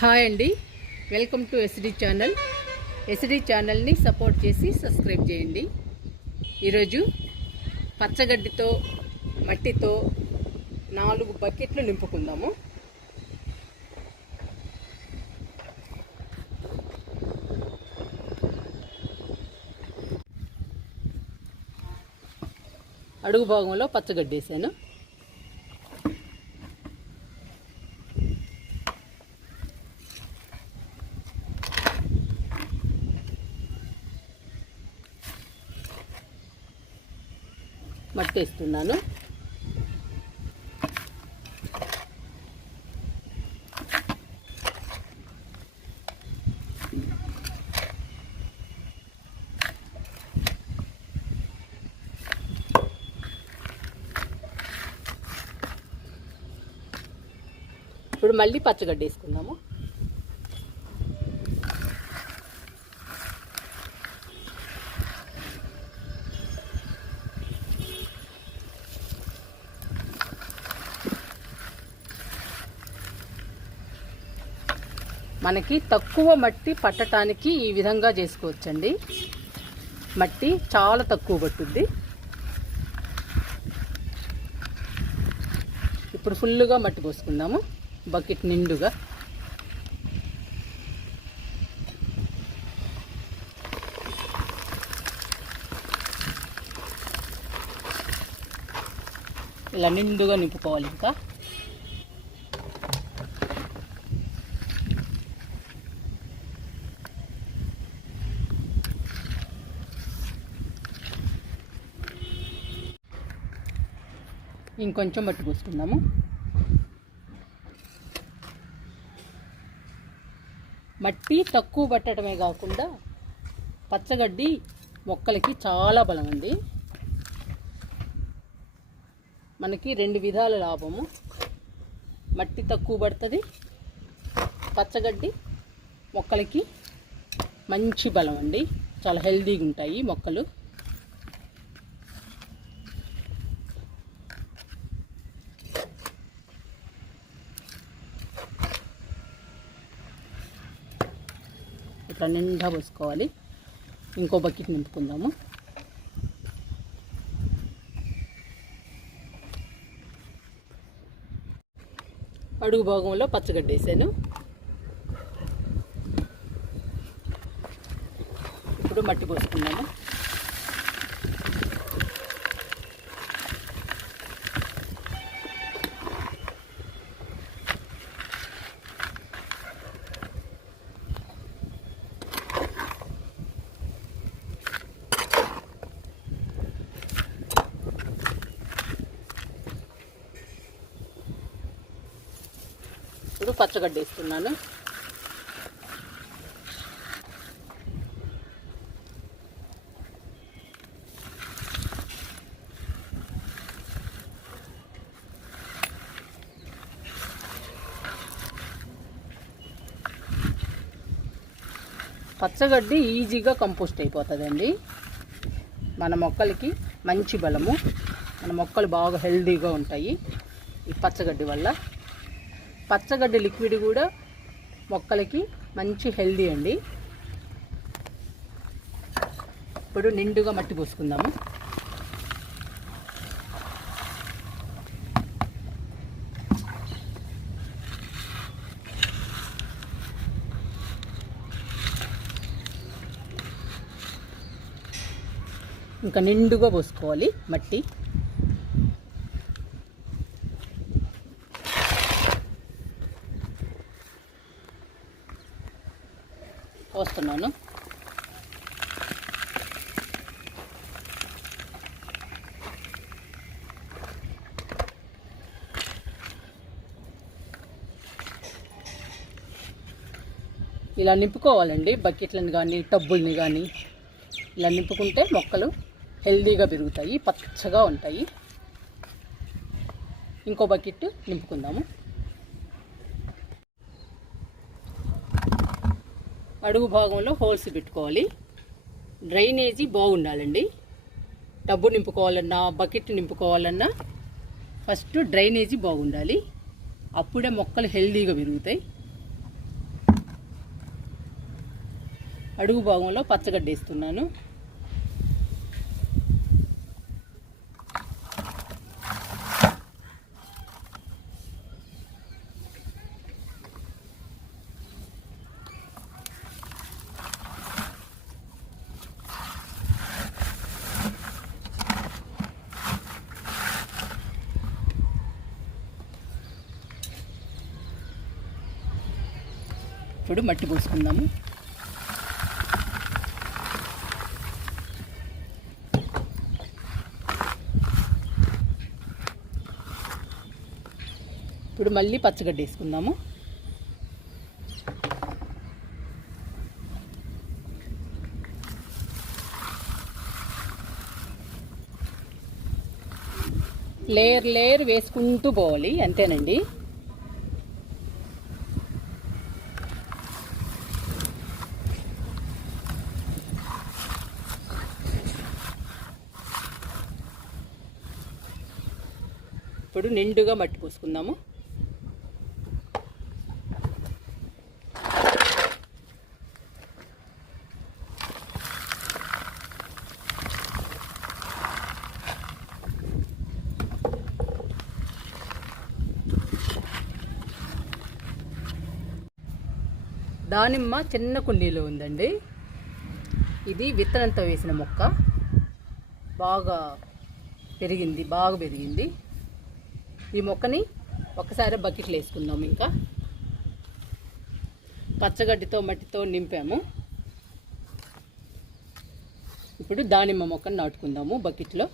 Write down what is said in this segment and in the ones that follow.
Hi అండి, welcome to SD channel. SD ఛానల్ని support చేసి సబ్స్క్రైబ్ చేయండి. ఈరోజు పచ్చగడ్డితో మట్టితో 4 బకెట్లు నింపుకుందాము. అడుగు భాగంలో పచ్చగడ్డి వేసాను. మట్టి వేస్తున్నాను. ఇప్పుడు మళ్ళీ పచ్చగడ్డి వేసుకుందాము. మనకి తక్కువ మట్టి పట్టడానికి ఈ విధంగా చేసుకోవచ్చండి. మట్టి చాలా తక్కువ పట్టుద్ది. ఇప్పుడు ఫుల్గా మట్టి పోసుకుందాము, బకెట్ నిండుగా. ఇలా నిండుగా నింపుకోవాలి. ఇంకా ఇంకొంచెం మట్టి పోసుకుందాము. మట్టి తక్కువ పట్టడమే కాకుండా పచ్చగడ్డి మొక్కలకి చాలా బలం అండి. మనకి 2 విధాల లాభము. మట్టి తక్కువ పడుతుంది, పచ్చగడ్డి మొక్కలకి మంచి బలం అండి. చాలా హెల్తీగా ఉంటాయి మొక్కలు. ఇట్లా నిండా పోసుకోవాలి. ఇంకో బకెట్ నింపుకుందాము. అడుగు భాగంలో పచ్చగడ్డి వేసాను. ఇప్పుడు మట్టి పోసుకుందాము. ఇప్పుడు పచ్చగడ్డి వేస్తున్నాను. పచ్చగడ్డి ఈజీగా కంపోస్ట్ అయిపోతుందండి. మన మొక్కలకి మంచి బలము. మన మొక్కలు బాగా హెల్తీగా ఉంటాయి ఈ పచ్చగడ్డి వల్ల. పచ్చగడ్డి లిక్విడ్ కూడా మొక్కలకి మంచి హెల్తీ అండి. ఇప్పుడు నిండుగా మట్టి పోసుకుందాము. ఇంకా నిండుగా పోసుకోవాలి మట్టి. పోస్తున్నాను. ఇలా నింపుకోవాలండి. బకెట్లను కానీ టబ్బుల్ని కానీ ఇలా నింపుకుంటే మొక్కలు హెల్తీగా పెరుగుతాయి, పచ్చగా ఉంటాయి. ఇంకో బకెట్ నింపుకుందాము. అడుగు భాగంలో హోల్స్ పెట్టుకోవాలి. డ్రైనేజీ బాగుండాలండి. టబ్బు నింపుకోవాలన్నా బకెట్ నింపుకోవాలన్నా ఫస్ట్ డ్రైనేజీ బాగుండాలి. అప్పుడే మొక్కలు హెల్తీగా పెరుగుతాయి. అడుగు భాగంలో పచ్చగడ్డి వేస్తున్నాను. ఇప్పుడు మట్టి పోసుకుందాము. ఇప్పుడు మళ్ళీ పచ్చగడ్డి వేసుకుందాము. లేయర్ వేసుకుంటూ పోవాలి, అంతేనండి. ఇప్పుడు నిండుగా మట్టి పోసుకుందాము. దానిమ్మ చిన్న కుండీలో ఉందండి. ఇది విత్తనంతో వేసిన మొక్క, బాగా పెరిగింది. ఈ మొక్కని ఒక్కసారి బకెట్లో వేసుకుందాము. ఇంకా పచ్చగడ్డితో మట్టితో నింపాము. ఇప్పుడు దానిమ్మ మొక్కను నాటుకుందాము బకెట్లో.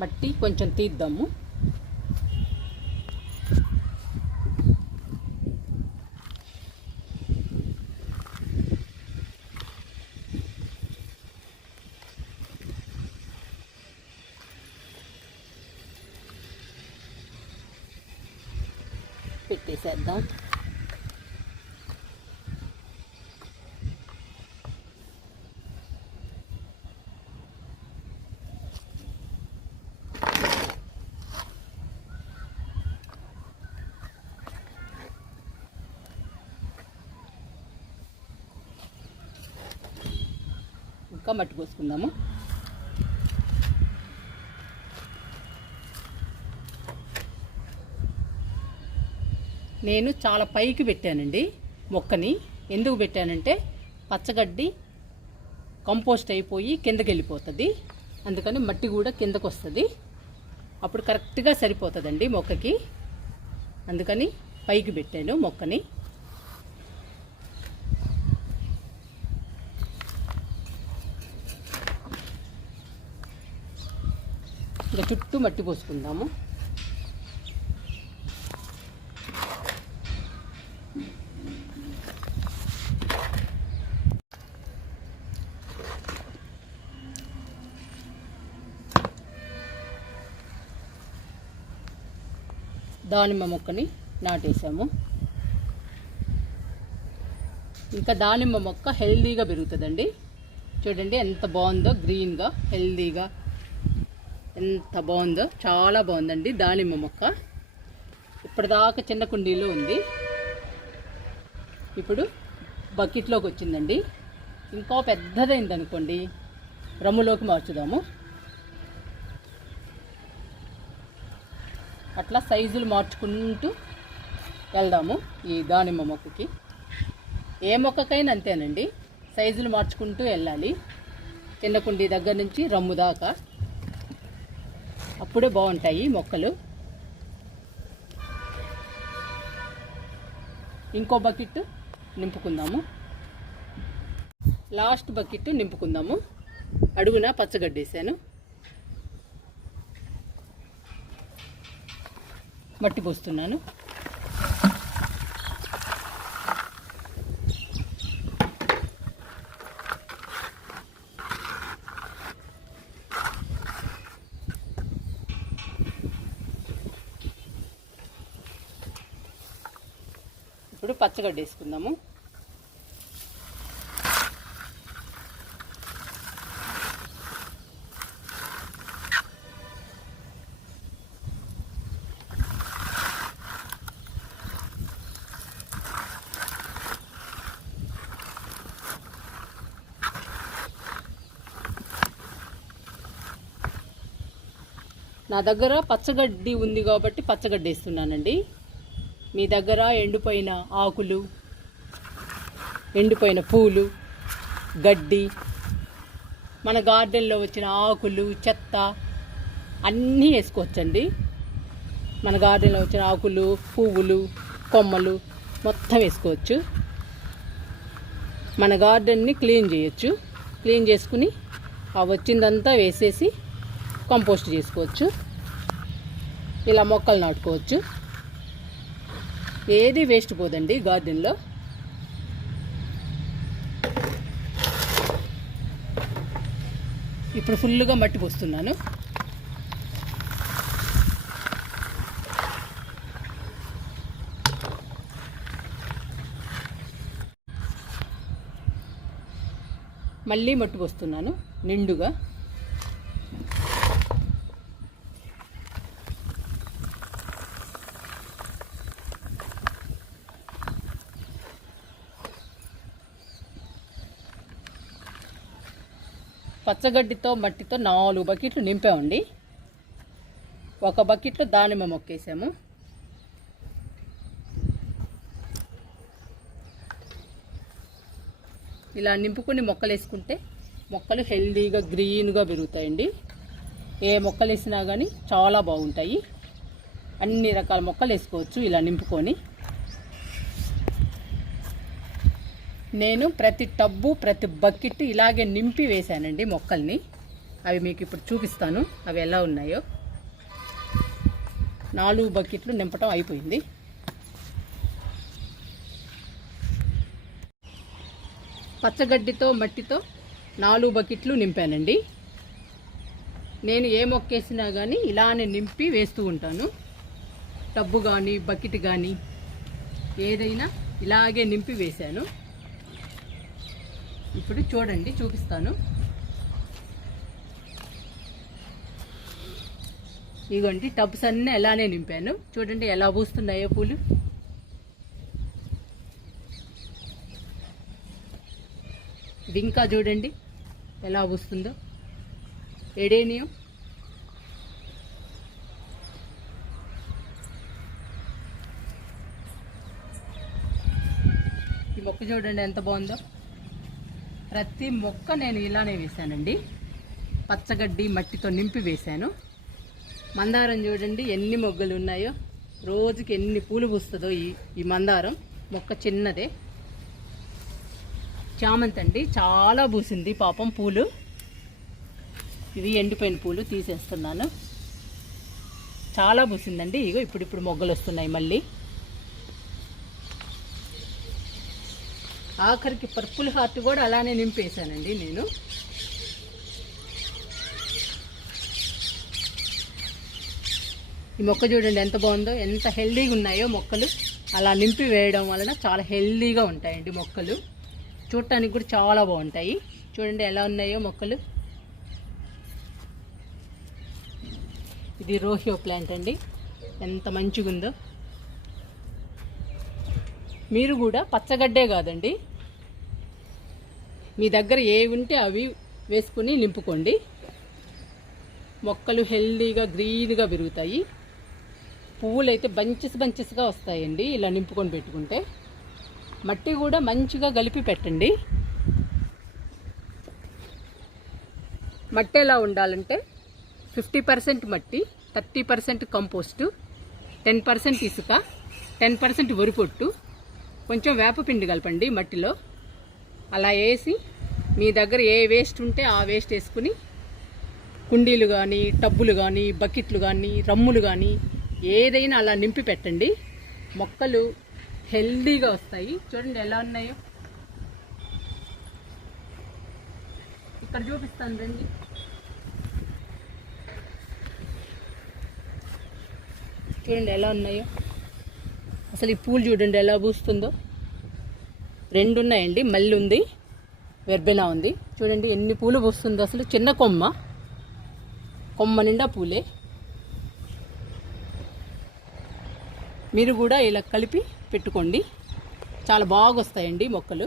మట్టి కొంచెం తీద్దాము. పెట్టేసేద్దాం. ఇంకా మట్టి పోసుకుందాము. నేను చాలా పైకి పెట్టానండి మొక్కని. ఎందుకు పెట్టానంటే పచ్చగడ్డి కంపోస్ట్ అయిపోయి కిందకి వెళ్ళిపోతుంది, అందుకని మట్టి కూడా కిందకు వస్తుంది. అప్పుడు కరెక్ట్గా సరిపోతుందండి మొక్కకి. అందుకని పైకి పెట్టాను మొక్కని. ఇంకా చుట్టూ మట్టి పోసుకుందాము. దానిమ్మ మొక్కని నాటేసాము. ఇంకా దానిమ్మ మొక్క హెల్దీగా పెరుగుతుందండి. చూడండి ఎంత బాగుందో, గ్రీన్గా హెల్దీగా ఎంత బాగుందో, చాలా బాగుందండి దానిమ్మ మొక్క. ఇప్పటిదాకా చిన్న కుండీలో ఉంది, ఇప్పుడు బకెట్లోకి వచ్చిందండి. ఇంకో పెద్దదైంది అనుకోండి రమ్ములోకి మార్చుదాము. అట్లా సైజులు మార్చుకుంటూ వెళ్దాము. ఈ దానిమ్మ మొక్కకి, ఏ మొక్కకైనా అంతేనండి, సైజులు మార్చుకుంటూ వెళ్ళాలి. చిన్న కుండీ దగ్గర నుంచి రమ్ము దాకా, అప్పుడే బాగుంటాయి మొక్కలు. ఇంకో బకెట్ నింపుకుందాము. లాస్ట్ బకెట్ నింపుకుందాము. అడుగున పచ్చగడ్డి వేసాను. మట్టి పోస్తున్నాను. ఇప్పుడు పచ్చగడ్డి వేసుకుందాము. నా దగ్గర పచ్చగడ్డి ఉంది కాబట్టి పచ్చగడ్డి వేస్తున్నానండి. మీ దగ్గర ఎండిపోయిన ఆకులు, ఎండిపోయిన పూలు, గడ్డి, మన గార్డెన్లో వచ్చిన ఆకులు, చెత్త అన్నీ వేసుకోవచ్చండి. మన గార్డెన్లో వచ్చిన ఆకులు, పువ్వులు, కొమ్మలు మొత్తం వేసుకోవచ్చు. మన గార్డెన్ని క్లీన్ చేయొచ్చు. క్లీన్ చేసుకుని ఆ వచ్చిందంతా వేసేసి కంపోస్ట్ చేసుకోవచ్చు. ఇలా మొక్కలు నాటుకోవచ్చు. ఏది వేస్ట్ పోదండి గార్డెన్లో. ఇప్పుడు ఫుల్గా మట్టి పోస్తున్నాను. మళ్ళీ మట్టి పోస్తున్నాను నిండుగా. పచ్చగడ్డితో మట్టితో 4 బకెట్లు నింపామండి. 1 బకెట్లో దానిమ్మ మొక్కేసాము. ఇలా నింపుకుని మొక్కలు వేసుకుంటే మొక్కలు హెల్దీగా గ్రీన్గా పెరుగుతాయండి. ఏ మొక్కలు వేసినా కానీ చాలా బాగుంటాయి. అన్ని రకాల మొక్కలు వేసుకోవచ్చు ఇలా నింపుకొని. నేను ప్రతి టబ్బు, ప్రతి బకెట్ ఇలాగే నింపి వేశానండి మొక్కల్ని. అవి మీకు ఇప్పుడు చూపిస్తాను అవి ఎలా ఉన్నాయో. 4 బకెట్లు నింపటం అయిపోయింది. పచ్చగడ్డితో మట్టితో 4 బకెట్లు నింపానండి. నేను ఏ మొక్కేసినా కానీ ఇలానే నింపి వేస్తూ ఉంటాను. టబ్బు కానీ బకెట్ కానీ ఏదైనా ఇలాగే నింపి వేశాను. ఇప్పుడు చూడండి, చూపిస్తాను. ఇగోండి టబ్స్ అన్నీ ఎలానే నింపాను. చూడండి ఎలా పూస్తున్నాయో పూలు. ఇది ఇంకా చూడండి ఎలా పూస్తుందో. ఎడేనియం ఈ మొక్క చూడండి ఎంత బాగుందో. ప్రతి మొక్క నేను ఇలానే వేశానండి. పచ్చగడ్డి మట్టితో నింపి వేశాను. మందారం చూడండి ఎన్ని మొగ్గలు ఉన్నాయో. రోజుకి ఎన్ని పూలు పూస్తుందో ఈ మందారం మొక్క. చిన్నదే. చామంతి అండి చాలా పూసింది పాపం పూలు. ఇవి ఎండిపోయిన పూలు తీసేస్తున్నాను. చాలా పూసిందండి. ఇగో ఇప్పుడు మొగ్గలు వస్తున్నాయి మళ్ళీ. ఆఖరికి పర్పుల్ హార్ట్ కూడా అలానే నింపేశానండి నేను. ఈ మొక్క చూడండి ఎంత బాగుందో, ఎంత హెల్దీగా ఉన్నాయో మొక్కలు. అలా నింపి వేయడం వలన చాలా హెల్దీగా ఉంటాయండి మొక్కలు. చూడటానికి కూడా చాలా బాగుంటాయి. చూడండి ఎలా ఉన్నాయో మొక్కలు. ఇది రోహియో ప్లాంట్ అండి, ఎంత మంచిగా ఉందో. మీరు కూడా పచ్చగడ్డే కాదండి, మీ దగ్గర ఏవి ఉంటే అవి వేసుకుని నింపుకోండి. మొక్కలు హెల్దీగా గ్రీన్గా పెరుగుతాయి. పువ్వులు అయితే బంచెస్గా వస్తాయండి ఇలా నింపుకొని పెట్టుకుంటే. మట్టి కూడా మంచిగా కలిపి పెట్టండి. మట్టి ఎలా ఉండాలంటే 50% మట్టి, 30% కంపోస్టు, 10% ఇసుక, 10% వరిపొట్టు, కొంచెం వేపపిండి కలపండి మట్టిలో. అలా వేసి మీ దగ్గర ఏ వేస్ట్ ఉంటే ఆ వేస్ట్ వేసుకుని కుండీలు కానీ, టబ్బులు కానీ, బకెట్లు కానీ, రమ్ములు కానీ ఏదైనా అలా నింపి పెట్టండి. మొక్కలు హెల్దీగా వస్తాయి. చూడండి ఎలా ఉన్నాయో. ఇక్కడ చూపిస్తాను రండి. చూడండి ఎలా ఉన్నాయో. అసలు ఈ పూలు చూడండి ఎలా పూస్తుందో. 2 ఉన్నాయండి, మల్లి ఉంది, వెర్బెనా ఉంది. చూడండి ఎన్ని పూలు పూస్తుందో. అసలు చిన్న కొమ్మ నిండా పూలే. మీరు కూడా ఇలా కలిపి పెట్టుకోండి, చాలా బాగా వస్తాయండి మొక్కలు.